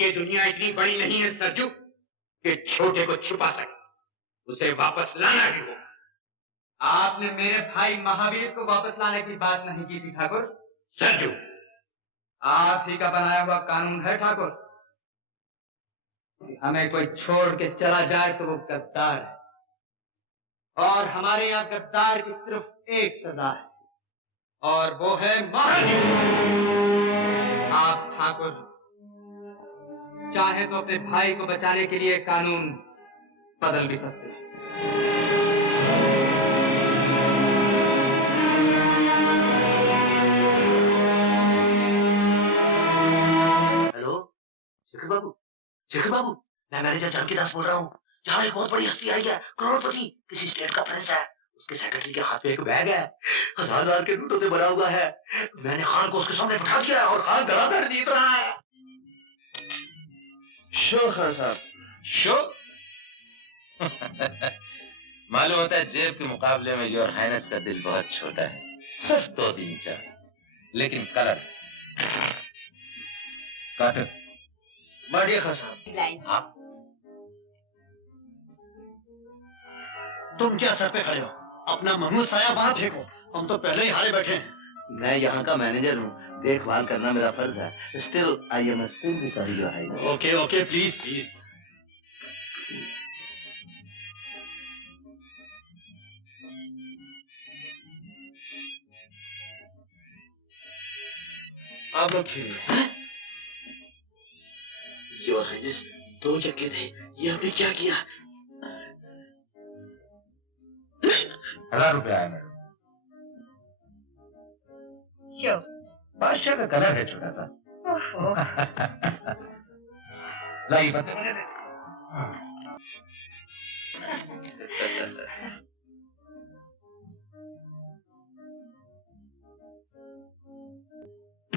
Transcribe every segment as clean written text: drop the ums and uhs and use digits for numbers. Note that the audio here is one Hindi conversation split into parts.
ये दुनिया इतनी बड़ी नहीं है सरजू कि छोटे को छुपा सके। उसे वापस लाना ही होगा। आपने मेरे भाई महावीर को वापस लाने की बात नहीं की थी ठाकुर। सरजू, आप ही का बनाया हुआ कानून है ठाकुर। हमें कोई छोड़ के चला जाए तो वो गद्दार है, और हमारे यहाँ गद्दार की सिर्फ एक सजा है, और वो है मौत। आप ठाकुर चाहे तो अपने भाई को बचाने के लिए कानून बदल भी सकते हैं। हेलो शेखर बाबू, मैं मैनेजर जानकी दास बोल रहा हूँ। यहाँ एक बहुत बड़ी हस्ती आई है, करोड़पति, किसी स्टेट का प्रिंस है। उसके सेक्रेटरी के हाथ में एक बैग है, 1000 के नोटों से भरा हुआ है। मैंने खान को उसके सामने बिठा दिया और खान धड़ाधड़ जीत रहा है। शो खान साहब, शो? मालूम होता है जेब के मुकाबले में योर हाइनेस का दिल बहुत छोटा है, सिर्फ 2-3-4, लेकिन कलर काटन। बढ़िया खान साहब। हाँ, तुम क्या सर पे खड़े हो? अपना महमूद साया बाहर फेंको, हम तो पहले ही हारे बैठे हैं। मैं यहाँ का मैनेजर हूँ, देखभाल करना मेरा फर्ज है। Still I am still sorry your highness. Okay okay, please please. आप लोग खेलिए। योर हाइनेस, 2 चक्के थे, ये हमने क्या किया? 1000 रुपया आया मैडम। बादशाह का कलर है छोटा सा। लाइए पत्ते मुझे दे।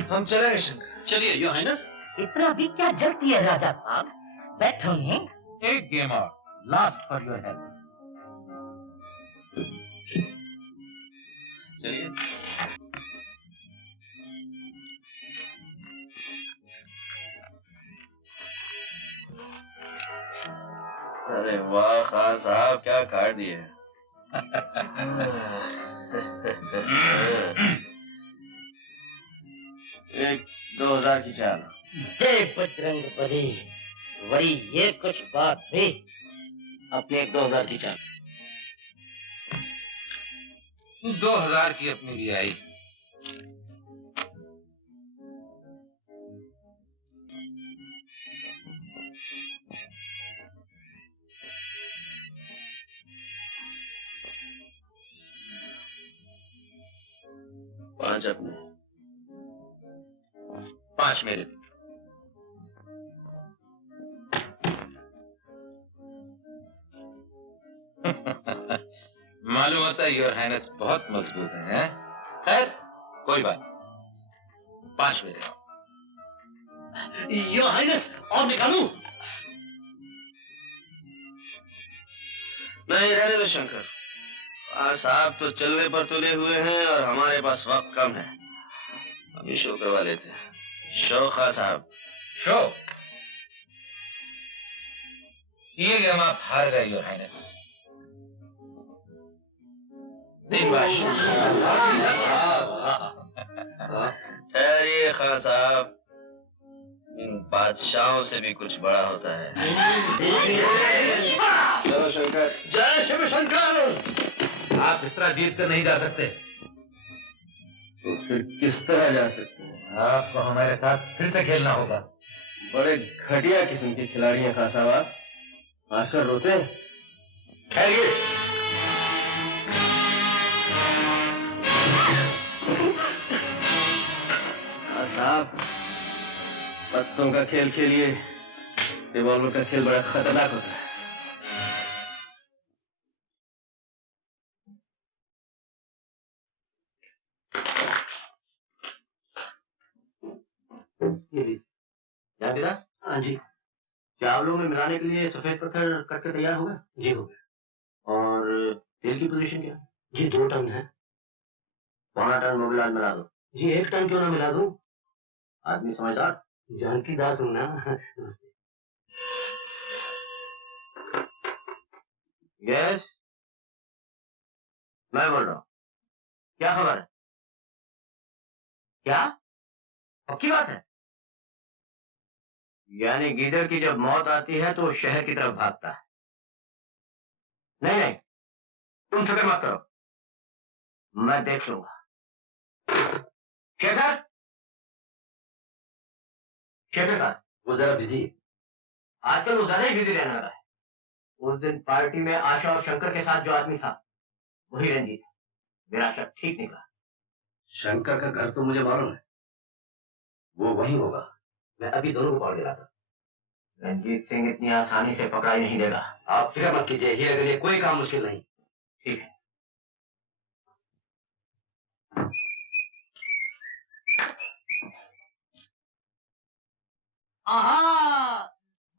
हम चलेंगे शंकर। चलिए योर हाइनेस। इतना भी क्या जल्दी है राजा साहब, बैठोगे? एक गेम और, लास्ट फॉर योर हेल्प। चलिए। अरे वाह खान साहब, क्या काट दिए। एक 2000 की चाल। जय बजरंग बली, वही ये कुछ बात थी। अपनी एक 2000 की चाल। 2000 की अपनी भी आई। पांच अपने, 5 मेरे। मालूम होता है योर हाइनेस बहुत मजबूत है। खैर कोई बात, 5 मेरे। योर हाइनेस, और निकालूं? नहीं, रहने दो शंकर। साहब तो चलने पर तुले हुए हैं और हमारे पास वक्त कम है। अभी शो करवा लेते हैं। शो खान साहब। शो? ये गेम आप हार गए योर हाइनेस। ठहरिए खान साहब, इन बादशाहों से भी कुछ बड़ा होता है। चलो शंकर। जय शिव शंकर। आप इस तरह जीत कर नहीं जा सकते। तो फिर किस तरह जा सकते हैं? आपको हमारे साथ फिर से खेलना होगा। बड़े घटिया किस्म के खिलाड़ी हैं खान साहब आप, आकर रोते हैं। ठहरिए। खान साहब, पत्तों का खेल खेलिए, रिवॉल्वर का खेल बड़ा खतरनाक होता है। हाँ जी। चावलों में मिलाने के लिए सफेद पत्थर कट के तैयार हो गया? जी हो गया। और तेल की पोजीशन क्या है? जी 2 टन है। 1/4 टन मोबिल ऑयल मिला दो। जी 1 टन क्यों ना मिला दूं? आदमी समझदार। जानकी दास हूँ ना। यस, मैं बोल रहा हूँ। क्या खबर है? क्या पक्की बात है? यानी गीदड़ की जब मौत आती है तो वो शहर की तरफ भागता है। नहीं नहीं, तुम फिक्र मत करो, मैं देख लूंगा। शेखर, शेखर का वो जरा बिजी है। आजकल वो ज्यादा ही बिजी रहने लगा है। उस दिन पार्टी में आशा और शंकर के साथ जो आदमी था वही रंजीत है। मेरा शक ठीक निकला। शंकर का घर तो मुझे मालूम है, वो वहीं होगा। मैं अभी दोनों को पकड़ के लाता। रंजीत सिंह इतनी आसानी से पकड़ाई नहीं देगा। आप फिक्र मत कीजिए, ये अगर ये कोई काम मुश्किल नहीं। ठीक है। आहा,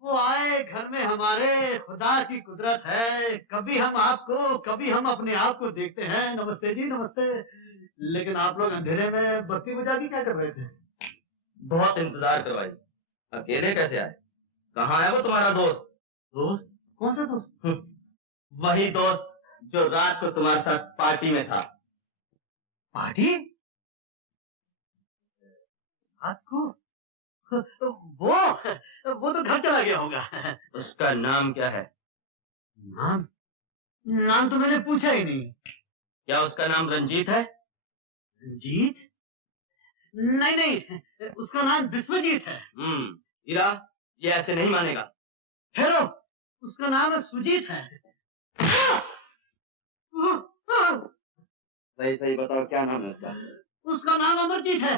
वो आए घर में हमारे, खुदा की कुदरत है। कभी हम आपको, कभी हम अपने आप को देखते हैं। नमस्ते जी, नमस्ते। लेकिन आप लोग अंधेरे में बत्ती बुझा के क्या कर रहे थे? बहुत इंतजार करवाई, अकेले कैसे आए? कहाँ है वो तुम्हारा दोस्त? दोस्त? कौन सा दोस्त? वही दोस्त जो रात को तुम्हारे साथ पार्टी में था। पार्टी? रात को? वो तो घर चला गया होगा। उसका नाम क्या है? नाम? नाम तो मैंने पूछा ही नहीं। क्या उसका नाम रंजीत है? रंजीत? नहीं नहीं, उसका नाम विश्वजीत है। हीरा, ये ऐसे नहीं मानेगा। हेलो, उसका नाम सुजीत है। सही सही बताओ, क्या नाम है उसका? उसका नाम अमरजीत है।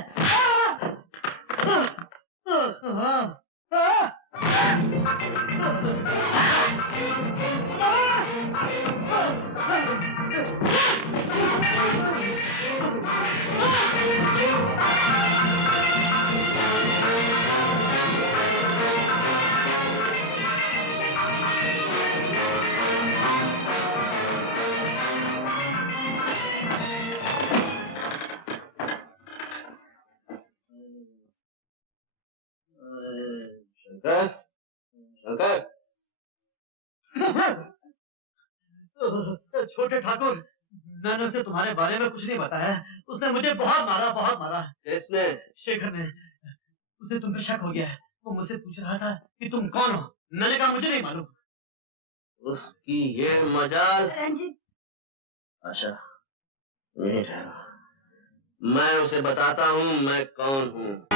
शंकर, शंकर, छोटे ठाकुर, मैंने उसे तुम्हारे बारे में कुछ नहीं बताया। उसने मुझे बहुत मारा, बहुत मारा। किसने? शेखर ने। उसे तुम पे शक हो गया है। वो मुझसे पूछ रहा था कि तुम कौन हो। मैंने कहा मुझे नहीं मालूम। उसकी ये मजाल। रंजीत, आशा, यहीं ठहरो, मैं उसे बताता हूँ मैं कौन हूँ।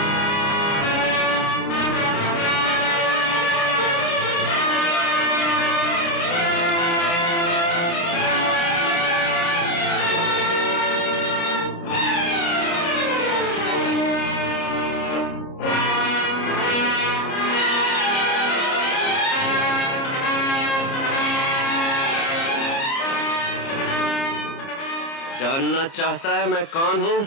जानना चाहता है मैं कौन हूँ?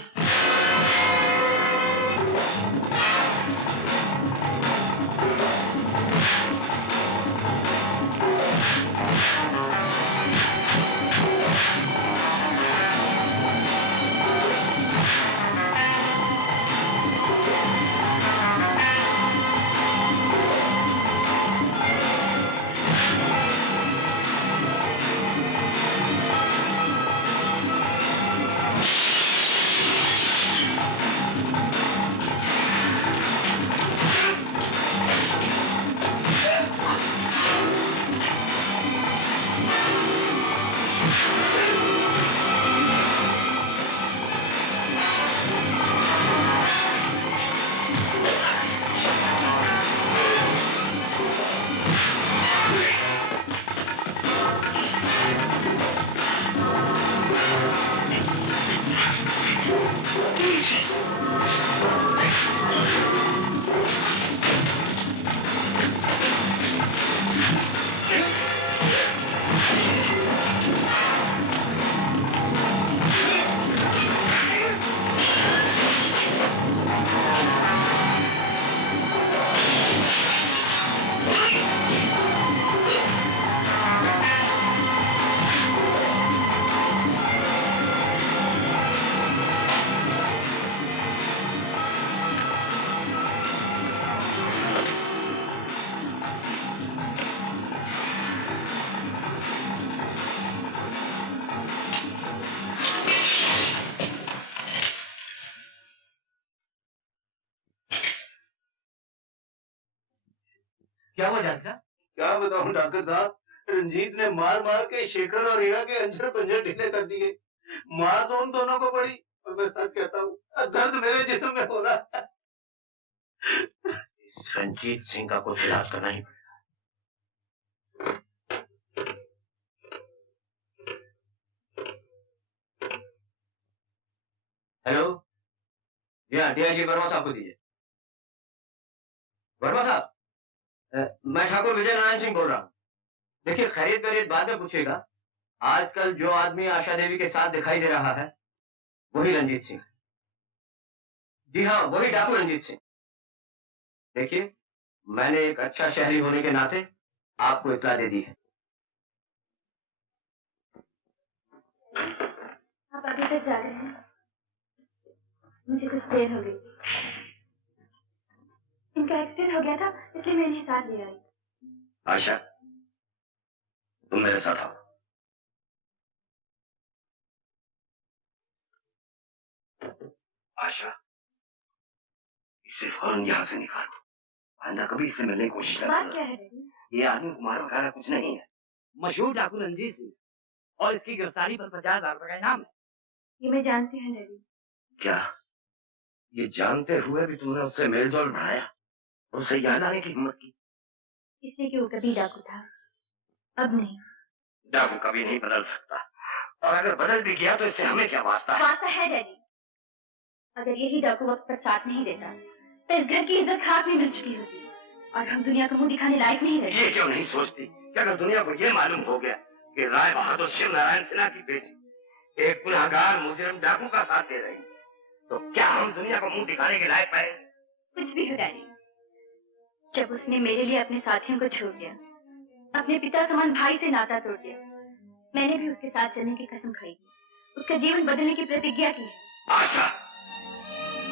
क्या हुआ जान साहब? क्या बताऊं डॉक्टर साहब, रंजीत ने मार मार के शेखर और हीरा के अंजर पंजर ढीले कर दिए। मार तो उन दोनों को पड़ी, और मैं सच कहता हूँ दर्द मेरे जिस्म में हो रहा है। रंजीत सिंह का कुछ इलाज करना ही पड़ेगा। हेलो, जी हाँ डीआईजी वर्मा साहब को दीजिए। वर्मा साहब, मैं ठाकुर विजय नारायण सिंह बोल रहा हूँ। देखिए, खैरियत वैरियत बाद में पूछिएगा। आजकल जो आदमी आशा देवी के साथ दिखाई दे रहा है वही रंजीत सिंह। जी हाँ, वही डाकू रंजीत सिंह। देखिए, मैंने एक अच्छा शहरी होने के नाते आपको इत्तला दे दी है। आप अभी तक जा रहे हैं? मुझे कुछ देर हो गई। इनका एक्सीडेंट हो गया था, इसलिए मैं इन्हें साथ ले आई। आशा, तुम मेरे साथ आओ। आशा, इसे फौरन यहाँ से निकालो। आंदा कभी इससे मिलने की कोशिश न बात करो। क्या है डैडी? ये आदमी कुमार वगैरह कुछ नहीं है। मशहूर डाकू रंजीत सिंह, और इसकी गिरफ्तारी पर 50,000 रुपए का इनाम है। ये मैं जानती हूँ डैडी। क्या ये जानते हुए भी तुमने उससे मेलजोल बढ़ाया, उससे यहाँ लाने की हिम्मत की? इसलिए कि वो कभी डाकू था, अब नहीं। डाकू कभी नहीं बदल सकता, और अगर बदल भी गया तो इससे हमें क्या वास्ता है? वास्ता है डैडी। अगर यही डाकू वक्त पर साथ नहीं देता तो इस घर की इज्जत खाक में मिल चुकी होती, और हम दुनिया को मुंह दिखाने लायक नहीं रहते। ये क्यों नहीं सोचती कि अगर दुनिया को ये मालूम हो गया कि राय बहादुर शिव नारायण सिन्हा की बेटी एक गुनहगार मुजरिम डाकू का साथ दे रही, तो क्या हम दुनिया को मुंह दिखाने के लायक पाए? कुछ भी हो डैडी, जब उसने मेरे लिए अपने साथियों को छोड़ दिया, अपने पिता समान भाई से नाता तोड़ दिया, मैंने भी उसके साथ चलने की कसम खाई, उसका जीवन बदलने की प्रतिज्ञा की है। आशा,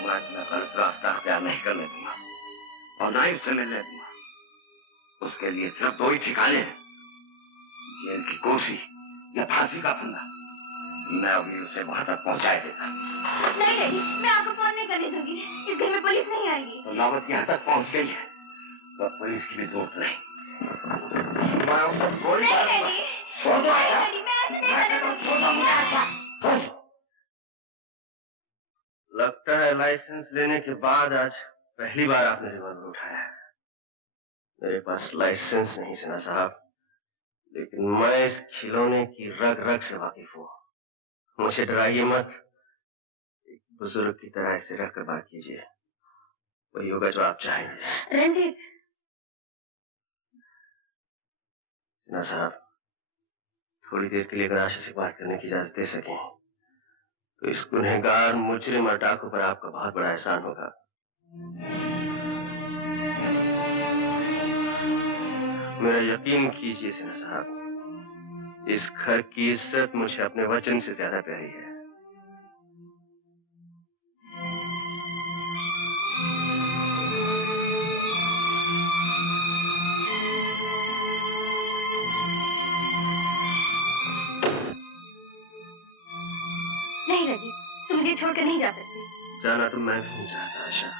मैं अपना गलत रास्ता अख्तियार नहीं करने दूंगा, और ना ही उससे मिलने दूंगा। उसके लिए सिर्फ दो ही ठिकाने हैं, जेल की कुर्सी या फांसी का फंदा। मैं अभी उसे वहां तक पहुंचाए देता। नहीं डैडी, मैं आपको फोन नहीं करने दूंगी। इस घर में पुलिस नहीं आएगी। तो नौबत यहाँ तक पहुंच गई है, तो पुलिस की भी जरूरत नहीं। मैं उसे गोली नहीं मारूंगा। डैडी, छोड़ दो नहीं आशा। डैडी, मैं ऐसे नहीं करने दूंगी। लगता है लाइसेंस लेने के बाद आज पहली बार आपने रिवॉल्वर उठाया है। मेरे पास लाइसेंस नहीं सिन्हा साहब, लेकिन मैं इस खिलौने की रग रग से वाकिफ हूँ। मुझे डराइए मत, एक बुजुर्ग की तरह ऐसे रहकर बात कीजिए, वही होगा जो आप चाहेंगे। रंजीत, सिन्हा साहब, थोड़ी देर के लिए अगर आशा से बात करने की इजाजत दे सकें तो इस गुनहगार मुजरिम और डाकू पर आपका बहुत बड़ा एहसान होगा। मेरा यकीन कीजिए सिन्हा साहब, इस घर की इज्जत मुझे अपने वचन से ज्यादा प्यारी है। नहीं रंजीत, तुम मुझे छोड़कर नहीं जा सकते। जाना तो मैं भी नहीं चाहता आशा,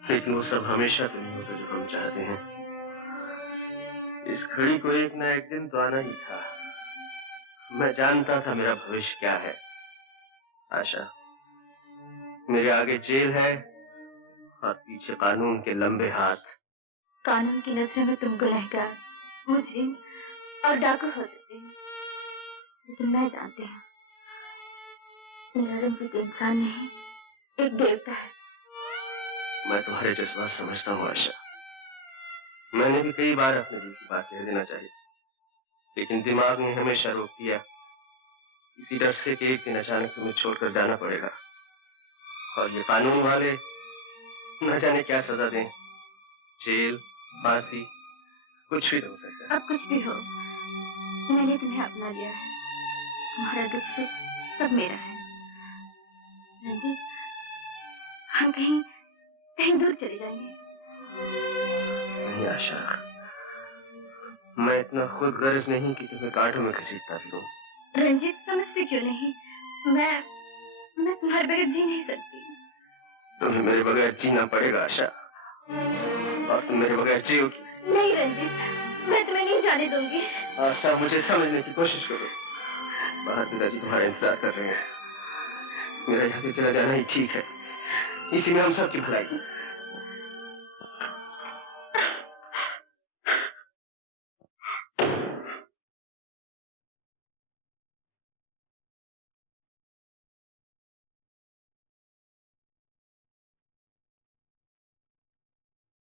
लेकिन वो सब हमेशा तो नहीं होता जो हम चाहते हैं। इस घड़ी को एक ना एक दिन तो आना ही था। मैं जानता था मेरा भविष्य क्या है। आशा, मेरे आगे जेल है और पीछे कानून के लंबे हाथ। कानून की नजरों में तुम गुनहगार, मुजरिम और डाकू हो सकते हो, लेकिन मैं जानती हूँ मेरा रंजीत इंसान नहीं, एक देवता है। मैं तुम्हारे जज्बात समझता हूँ आशा। मैंने भी कई बार अपने दिल की बात कह देना चाहिए, लेकिन दिमाग ने हमेशा रोक दिया, इसी डर से कि एक दिन अचानक तुम्हें छोड़कर जाना पड़ेगा, और ये कानून वाले न जाने क्या सजा दें, जेल, फांसी, कुछ भी हो सकता है। अब कुछ भी हो, मैंने तुम्हें अपना लिया है, तुम्हारा दुख सुख सब मेरा है। रंजीत, हम कहीं कहीं दूर चले जाएंगे। नहीं आशा, मैं इतना खुद गर्ज नहीं कि तुम्हें कांटों में घसीटता फिरूं। रंजीत, समझते क्यों नहीं? मैं तुम्हारे बगैर जी नहीं सकती। तुम्हें मेरे बगैर जीना पड़ेगा आशा, और तुम मेरे बगैर जियोगी। नहीं रंजीत, मैं तुम्हें नहीं जाने दूंगी। आस्था, मुझे समझने की कोशिश करो। बाहर पिताजी तुम्हारा इंतजार कर रहे हैं। मेरा यहाँ से चला जाना ही ठीक है, इसी में हम सबकी भलाई।